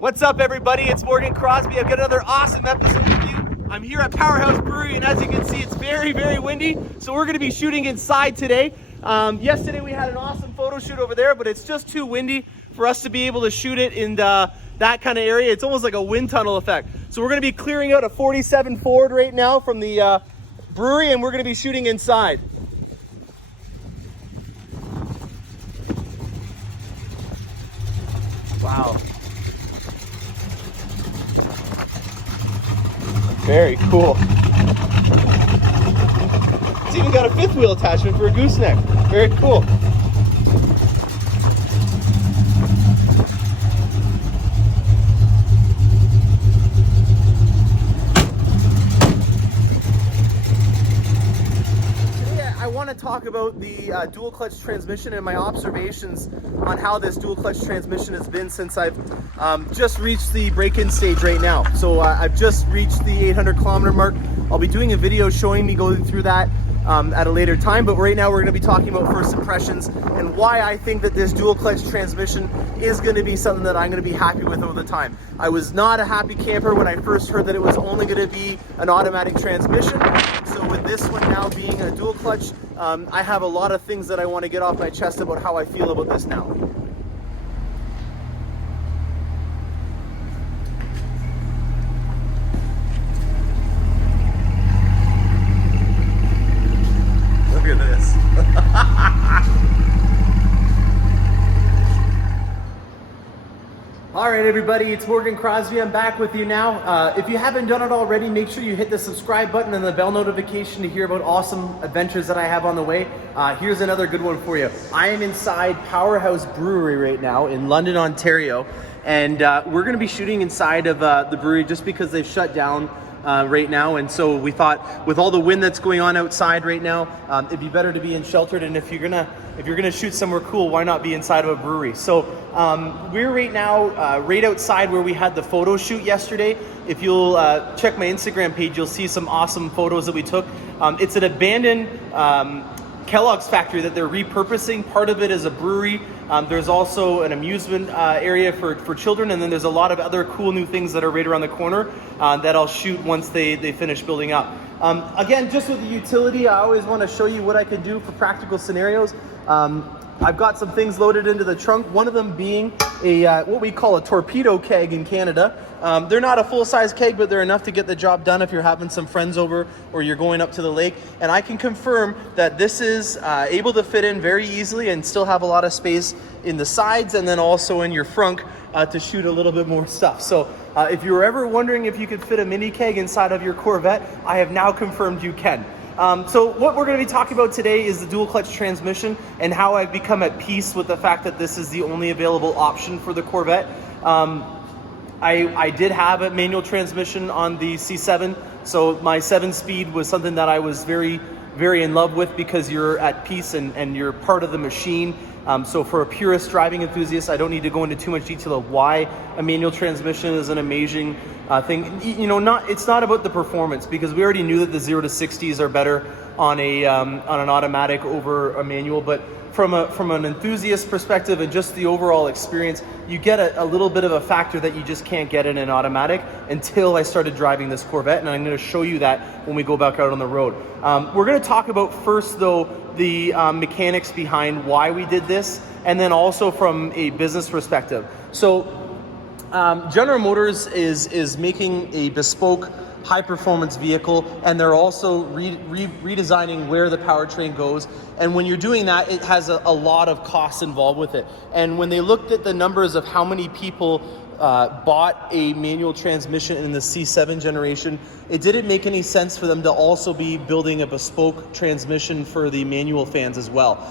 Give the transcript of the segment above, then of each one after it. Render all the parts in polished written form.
What's up, everybody? It's Morgan Crosbie. I've got another awesome episode for you. I'm here at Powerhouse Brewery, and as you can see, it's very, very windy. So we're going to be shooting inside today. Yesterday we had an awesome photo shoot over there, but it's just too windy for us to be able to shoot it in that kind of area. It's almost like a wind tunnel effect. So we're going to be clearing out a 47 Ford right now from the brewery, and we're going to be shooting inside. Wow. Very cool. It's even got a fifth wheel attachment for a gooseneck. Very cool. I want to talk about the dual clutch transmission and my observations on how this dual clutch transmission has been since I've just reached the break-in stage right now. So I've just reached the 800 kilometer mark. I'll be doing a video showing me going through that at a later time, but right now we're going to be talking about first impressions and why I think that this dual clutch transmission is going to be something that I'm going to be happy with over the time. I was not a happy camper when I first heard that it was only going to be an automatic transmission. So with this one now being a dual clutch, I have a lot of things that I want to get off my chest about how I feel about this now. Look at this. All right, everybody, it's Morgan Crosbie. I'm back with you now. If you haven't done it already, make sure you hit the subscribe button and the bell notification to hear about awesome adventures that I have on the way. Here's another good one for you. I am inside Powerhouse Brewery right now in London, Ontario, and we're going to be shooting inside of the brewery just because they've shut down right now, and so we thought with all the wind that's going on outside right now, it'd be better to be in sheltered, and if you're gonna shoot somewhere cool, why not be inside of a brewery? So we're right now right outside where we had the photo shoot yesterday. If you'll check my Instagram page, you'll see some awesome photos that we took. It's an abandoned Kellogg's factory that they're repurposing. Part of it is a brewery. There's also an amusement area for children, and then there's a lot of other cool new things that are right around the corner that I'll shoot once they finish building up. Again, just with the utility, I always want to show you what I can do for practical scenarios. I've got some things loaded into the trunk, one of them being a what we call a torpedo keg in Canada. They're not a full-size keg, but they're enough to get the job done if you're having some friends over or you're going up to the lake. And I can confirm that this is able to fit in very easily and still have a lot of space in the sides and then also in your frunk to shoot a little bit more stuff. So if you were ever wondering if you could fit a mini keg inside of your Corvette, I have now confirmed you can. So what we're going to be talking about today is the dual clutch transmission and how I've become at peace with the fact that this is the only available option for the Corvette. I did have a manual transmission on the C7, so my 7-speed was something that I was very, very in love with because you're at peace and you're part of the machine. So for a purist driving enthusiast, I don't need to go into too much detail of why a manual transmission is an amazing thing. You know, it's not about the performance, because we already knew that the 0 to 60s are better on an automatic over a manual, but from an enthusiast perspective and just the overall experience, you get a little bit of a factor that you just can't get in an automatic until I started driving this Corvette, and I'm going to show you that when we go back out on the road. We're going to talk about first, though, the mechanics behind why we did this, and then also from a business perspective. So General Motors is making a bespoke high-performance vehicle, and they're also redesigning where the powertrain goes. And when you're doing that, it has a lot of costs involved with it. And when they looked at the numbers of how many people bought a manual transmission in the C7 generation, it didn't make any sense for them to also be building a bespoke transmission for the manual fans as well.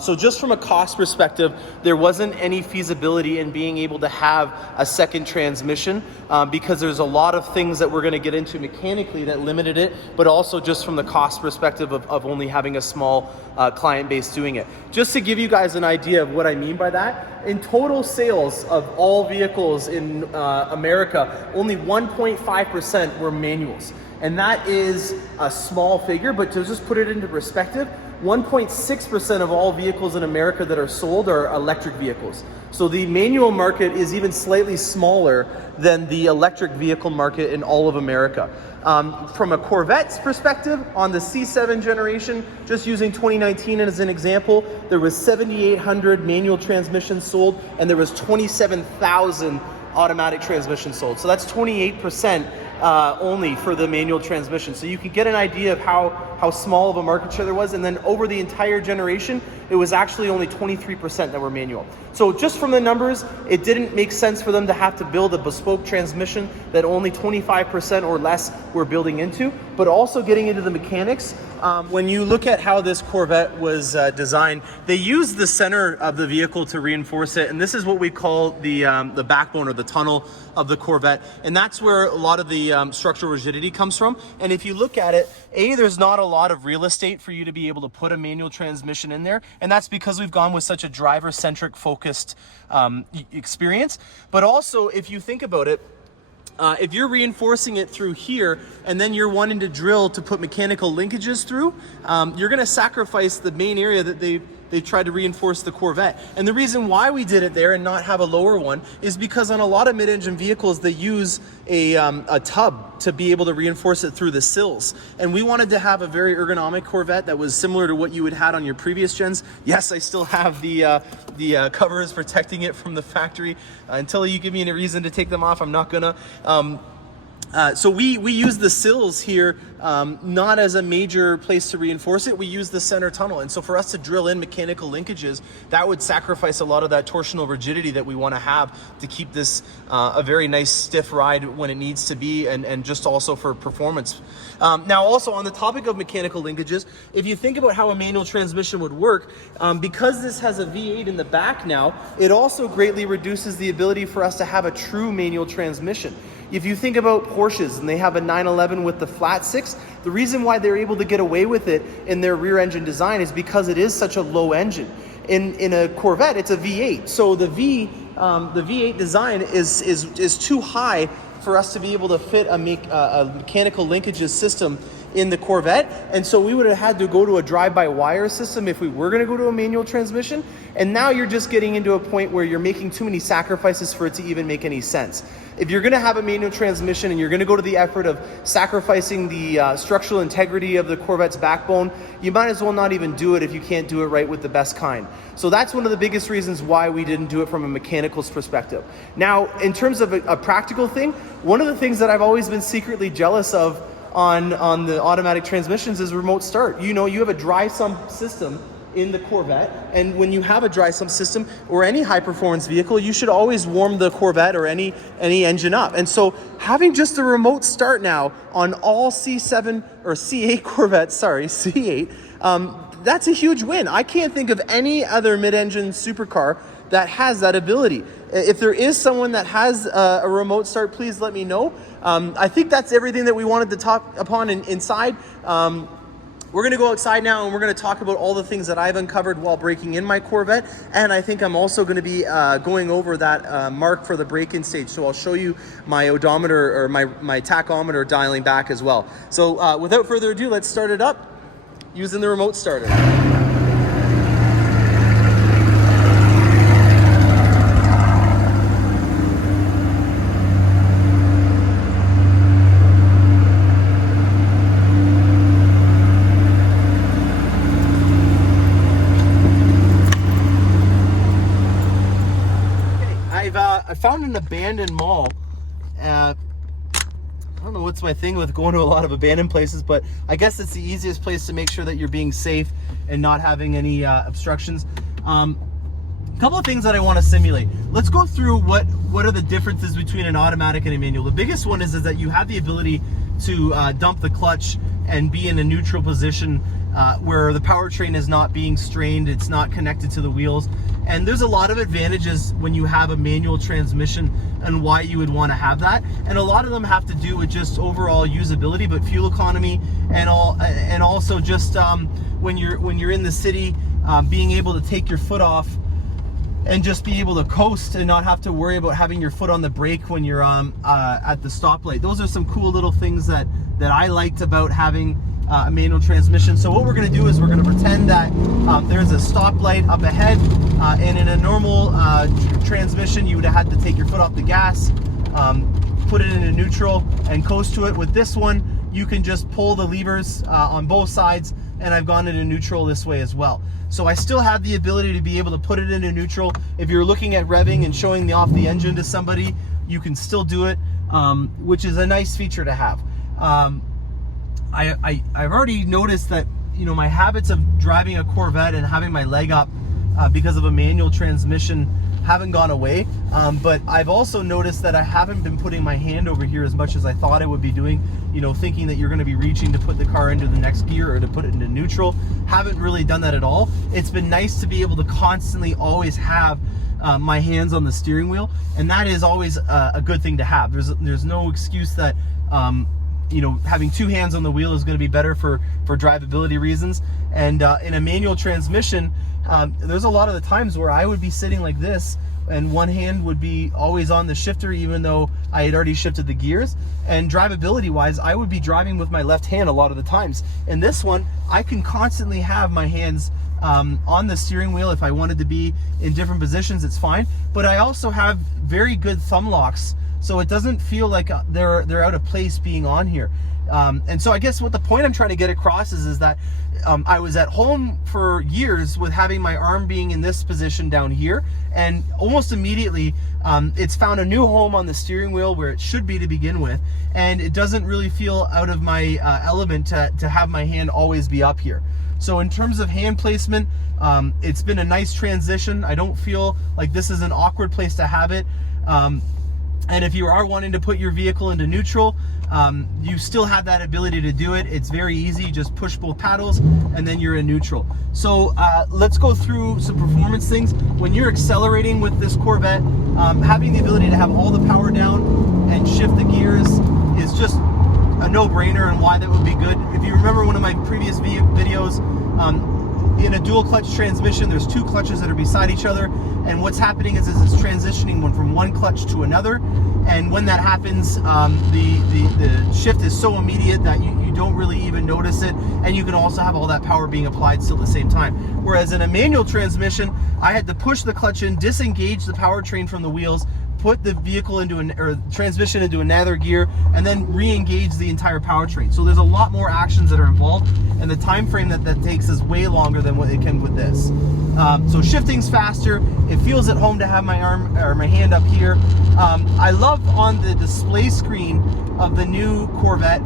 So just from a cost perspective, there wasn't any feasibility in being able to have a second transmission because there's a lot of things that we're going to get into mechanically that limited it, but also just from the cost perspective of only having a small client base doing it. Just to give you guys an idea of what I mean by that, in total sales of all vehicles in America, only 1.5% were manuals. And that is a small figure, but to just put it into perspective, 1.6% of all vehicles in America that are sold are electric vehicles. So the manual market is even slightly smaller than the electric vehicle market in all of America. From a Corvette's perspective, on the C7 generation, just using 2019 as an example, there was 7,800 manual transmissions sold, and there was 27,000 automatic transmissions sold. So that's 28% only for the manual transmission. So you can get an idea of how small of a market share there was. And then over the entire generation, it was actually only 23% that were manual. So just from the numbers, it didn't make sense for them to have to build a bespoke transmission that only 25% or less were building into. But also getting into the mechanics, when you look at how this Corvette was designed, they used the center of the vehicle to reinforce it, and this is what we call the backbone or the tunnel of the Corvette, and that's where a lot of the structural rigidity comes from. And if you look at it, there's not a lot of real estate for you to be able to put a manual transmission in there, and that's because we've gone with such a driver-centric focused experience. But also, if you think about it, if you're reinforcing it through here and then you're wanting to drill to put mechanical linkages through, you're going to sacrifice the main area that they tried to reinforce the Corvette. And the reason why we did it there and not have a lower one is because on a lot of mid-engine vehicles, they use a tub to be able to reinforce it through the sills. And we wanted to have a very ergonomic Corvette that was similar to what you would had on your previous gens. Yes, I still have the covers protecting it from the factory. Until you give me a reason to take them off, I'm not gonna. So we use the sills here not as a major place to reinforce it. We use the center tunnel, and so for us to drill in mechanical linkages, that would sacrifice a lot of that torsional rigidity that we want to have to keep this a very nice stiff ride when it needs to be, and just also for performance. Now also on the topic of mechanical linkages, if you think about how a manual transmission would work, because this has a V8 in the back now, it also greatly reduces the ability for us to have a true manual transmission. If you think about Porsches and they have a 911 with the flat six, the reason why they're able to get away with it in their rear engine design is because it is such a low engine. In a Corvette, it's a V8. So the V8 design is too high for us to be able to fit a mechanical linkages system in the Corvette, and so we would have had to go to a drive-by-wire system if we were going to go to a manual transmission. And now you're just getting into a point where you're making too many sacrifices for it to even make any sense. If you're going to have a manual transmission and you're going to go to the effort of sacrificing the structural integrity of the Corvette's backbone, you might as well not even do it if you can't do it right with the best kind. So that's one of the biggest reasons why we didn't do it from a mechanical's perspective. Now, in terms of a practical thing, one of the things that I've always been secretly jealous of on the automatic transmissions is remote start. You know, you have a dry sump system in the Corvette, and when you have a dry sump system or any high performance vehicle, you should always warm the Corvette or any engine up. And so having just a remote start now on all C7 or C8 Corvettes, C8, that's a huge win. I can't think of any other mid-engine supercar that has that ability. If there is someone that has a remote start, please let me know. I think that's everything that we wanted to talk upon inside. We're going to go outside now and we're going to talk about all the things that I've uncovered while breaking in my Corvette. And I think I'm also going to be going over that mark for the break-in stage. So I'll show you my odometer or my tachometer dialing back as well. So without further ado, let's start it up using the remote starter. I found an abandoned mall. I don't know what's my thing with going to a lot of abandoned places, but I guess it's the easiest place to make sure that you're being safe and not having any obstructions. A couple of things that I want to simulate. Let's go through what are the differences between an automatic and a manual. The biggest one is that you have the ability to dump the clutch and be in a neutral position where the powertrain is not being strained, it's not connected to the wheels. And there's a lot of advantages when you have a manual transmission and why you would want to have that. And a lot of them have to do with just overall usability, but fuel economy and also just when you're in the city, being able to take your foot off and just be able to coast and not have to worry about having your foot on the brake when you're at the stoplight. Those are some cool little things that I liked about having a manual transmission. So what we're going to do is we're going to pretend that there's a stoplight up ahead. And in a normal transmission, you would have had to take your foot off the gas, put it into neutral, and coast to it. With this one, you can just pull the levers on both sides, and I've gone into neutral this way as well. So I still have the ability to be able to put it into neutral. If you're looking at revving and showing off the engine to somebody, you can still do it, which is a nice feature to have. I've already noticed that, you know, my habits of driving a Corvette and having my leg up because of a manual transmission haven't gone away, but I've also noticed that I haven't been putting my hand over here as much as I thought I would be doing, you know, thinking that you're going to be reaching to put the car into the next gear or to put it into neutral. Haven't really done that at all. It's been nice to be able to constantly always have my hands on the steering wheel, and that is always a good thing to have. There's no excuse that you know, having two hands on the wheel is going to be better for drivability reasons. And in a manual transmission, there's a lot of the times where I would be sitting like this and one hand would be always on the shifter even though I had already shifted the gears. And drivability wise, I would be driving with my left hand a lot of the times. In this one, I can constantly have my hands on the steering wheel. If I wanted to be in different positions, it's fine. But I also have very good thumb locks, so it doesn't feel like they're out of place being on here. And so I guess what the point I'm trying to get across is that I was at home for years with having my arm being in this position down here, and almost immediately it's found a new home on the steering wheel where it should be to begin with, and it doesn't really feel out of my element to have my hand always be up here. So in terms of hand placement, it's been a nice transition. I don't feel like this is an awkward place to have it. And if you are wanting to put your vehicle into neutral, you still have that ability to do it. It's very easy. You just push both paddles and then you're in neutral. So let's go through some performance things. When you're accelerating with this Corvette, having the ability to have all the power down and shift the gears is just a no-brainer, and why that would be good. If you remember one of my previous videos, in a dual clutch transmission, there's two clutches that are beside each other, and what's happening is it's transitioning from one clutch to another, and when that happens, the shift is so immediate that you don't really even notice it, and you can also have all that power being applied still at the same time. Whereas in a manual transmission, I had to push the clutch in, disengage the powertrain from the wheels, put the vehicle into transmission into another gear, and then re-engage the entire powertrain. So there's a lot more actions that are involved, and the time frame that takes is way longer than what it can with this. So shifting's faster. It feels at home to have my arm or my hand up here. I love on the display screen of the new Corvette,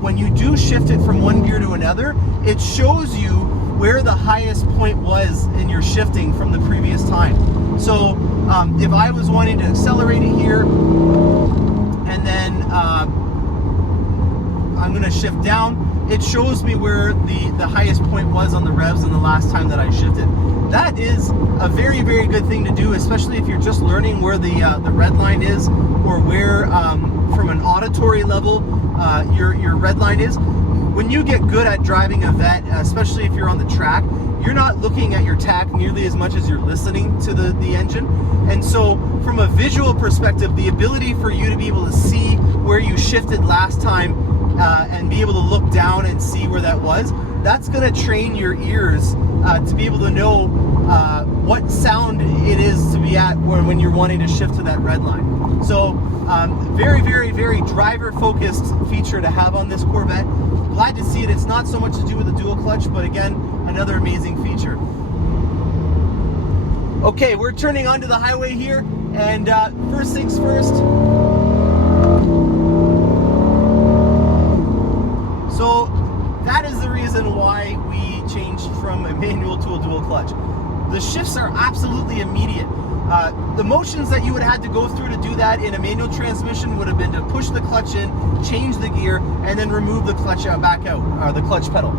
when you do shift it from one gear to another, it shows you where the highest point was in your shifting from the previous time. So if I was wanting to accelerate it here, and then I'm going to shift down, it shows me where the highest point was on the revs in the last time that I shifted. That is a very, very good thing to do, especially if you're just learning where the red line is, or where from an auditory level your red line is. When you get good at driving a Vette, especially if you're on the track, you're not looking at your tach nearly as much as you're listening to the engine. And so from a visual perspective, the ability for you to be able to see where you shifted last time and be able to look down and see where that was, that's going to train your ears to be able to know what sound it is to be at when you're wanting to shift to that red line. So very, very, very driver-focused feature to have on this Corvette. Glad to see it. It's not so much to do with the dual clutch, but again, another amazing feature. Okay, we're turning onto the highway here, and first things first. So that is the reason why we changed from a manual to a dual clutch. The shifts are absolutely immediate. The motions that you would have had to go through to do that in a manual transmission would have been to push the clutch in, change the gear, and then remove the clutch back out, or the clutch pedal.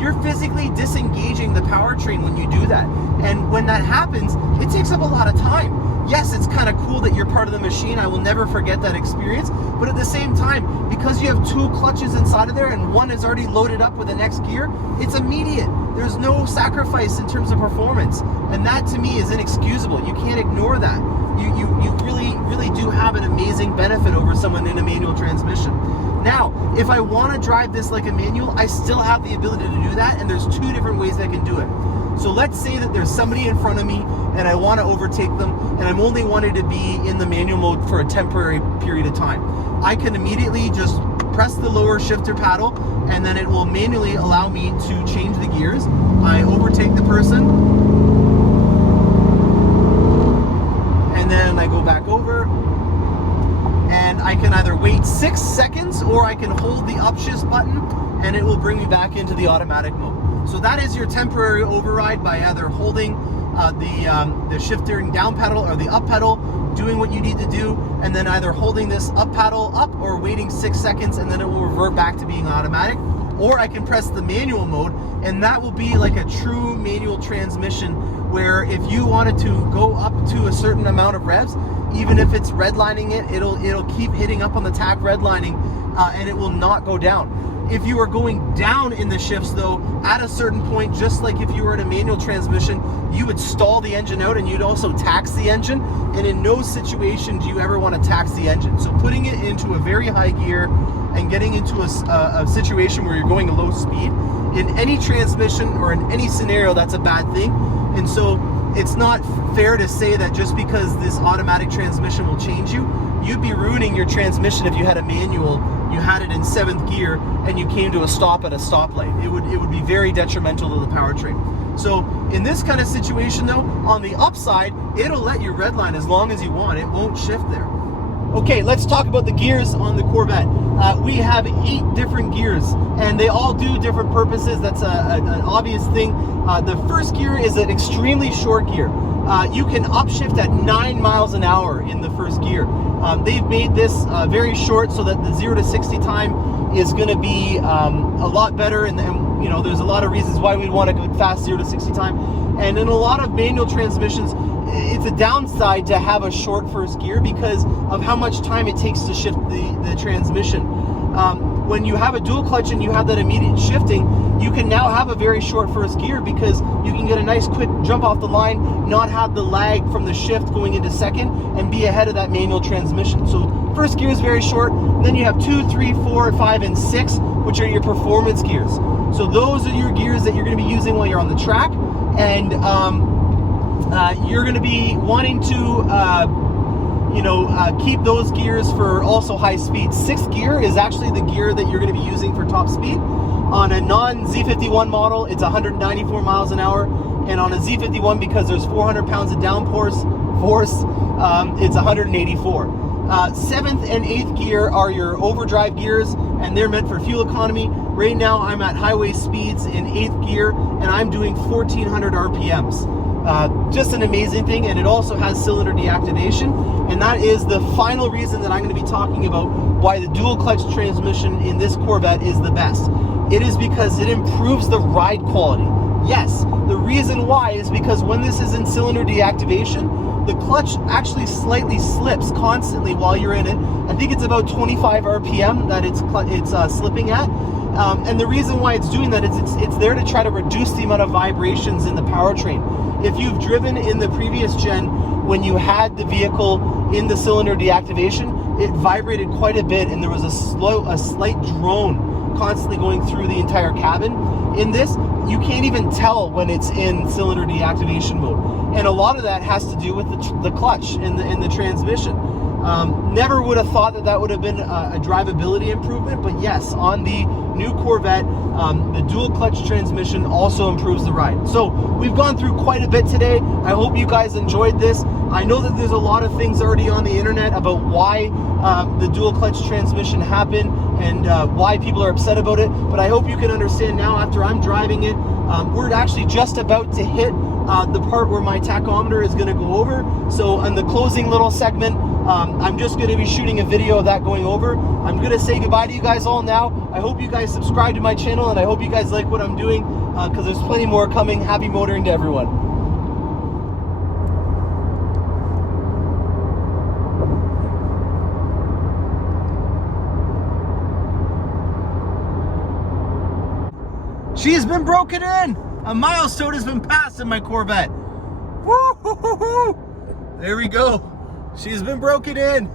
You're physically disengaging the powertrain when you do that. And when that happens, it takes up a lot of time. Yes, it's kind of cool that you're part of the machine. I will never forget that experience. But at the same time, because you have two clutches inside of there and one is already loaded up with the next gear, it's immediate. There's no sacrifice in terms of performance. And that to me is inexcusable. You can't ignore that. You really, really do have an amazing benefit over someone in a manual transmission. Now, if I want to drive this like a manual, I still have the ability to do that, and there's two different ways I can do it. So let's say that there's somebody in front of me and I want to overtake them, and I'm only wanting to be in the manual mode for a temporary period of time. I can immediately just press the lower shifter paddle, and then it will manually allow me to change the gears. I overtake the person, and then I go back over, and I can either wait 6 seconds or I can hold the upshift button and it will bring me back into the automatic mode. So that is your temporary override by either holding the shifting down pedal or the up pedal, doing what you need to do, and then either holding this up paddle up or waiting 6 seconds, and then it will revert back to being automatic. Or I can press the manual mode, and that will be like a true manual transmission, where if you wanted to go up to a certain amount of revs, even if it's redlining it, it'll keep hitting up on the tack redlining, and it will not go down. If you are going down in the shifts though, at a certain point, just like if you were in a manual transmission, you would stall the engine out and you'd also tax the engine, and in no situation do you ever want to tax the engine. So putting it into a very high gear and getting into a situation where you're going a low speed, in any transmission or in any scenario, that's a bad thing. And so it's not fair to say that just because this automatic transmission will change you, you'd be ruining your transmission if you had a manual, you had it in 7th gear, and you came to a stop at a stoplight. It would be very detrimental to the powertrain. So in this kind of situation though, on the upside, it'll let you redline as long as you want. It won't shift there. Okay, let's talk about the gears on the Corvette. We have 8 different gears, and they all do different purposes. That's an obvious thing. The first gear is an extremely short gear. You can upshift at 9 miles an hour in the first gear. They've made this very short so that the 0 to 60 time is going to be a lot better, and you know, there's a lot of reasons why we'd want a good fast 0 to 60 time. And in a lot of manual transmissions, it's a downside to have a short first gear because of how much time it takes to shift the transmission. When you have a dual clutch and you have that immediate shifting, you can now have a very short first gear because you can get a nice quick jump off the line, not have the lag from the shift going into second, and be ahead of that manual transmission. So first gear is very short. Then you have 2, 3, 4, 5, and 6, which are your performance gears. So those are your gears that you're going to be using while you're on the track, and you're going to be wanting to keep those gears for also high speed. 6th gear is actually the gear that you're going to be using for top speed. On a non-Z51 model, it's 194 miles an hour, and on a Z51, because there's 400 pounds of downforce, it's 184. 7th and 8th gear are your overdrive gears, and they're meant for fuel economy. Right now, I'm at highway speeds in 8th gear, and I'm doing 1400 RPMs. Just an amazing thing, and it also has cylinder deactivation, and that is the final reason that I'm going to be talking about why the dual clutch transmission in this Corvette is the best. It is because it improves the ride quality. Yes, the reason why is because when this is in cylinder deactivation, the clutch actually slightly slips constantly while you're in it. I think it's about 25 RPM that it's slipping at. And the reason why it's doing that is it's there to try to reduce the amount of vibrations in the powertrain. If you've driven in the previous gen, when you had the vehicle in the cylinder deactivation, it vibrated quite a bit, and there was a slight drone constantly going through the entire cabin. In this, you can't even tell when it's in cylinder deactivation mode, and a lot of that has to do with the clutch in the transmission. Never would have thought that would have been a drivability improvement, but yes, on the new Corvette, the dual clutch transmission also improves the ride. So we've gone through quite a bit today. I hope you guys enjoyed this. I know that there's a lot of things already on the internet about why the dual clutch transmission happened and why people are upset about it, but I hope you can understand now after I'm driving it. We're actually just about to hit the part where my tachometer is going to go over. So in the closing little segment, I'm just going to be shooting a video of that going over. I'm going to say goodbye to you guys all now. I hope you guys subscribe to my channel, and I hope you guys like what I'm doing, because there's plenty more coming. Happy motoring to everyone. She's been broken in! A milestone has been passed in my Corvette. Woo-hoo-hoo-hoo! There we go. She's been broken in.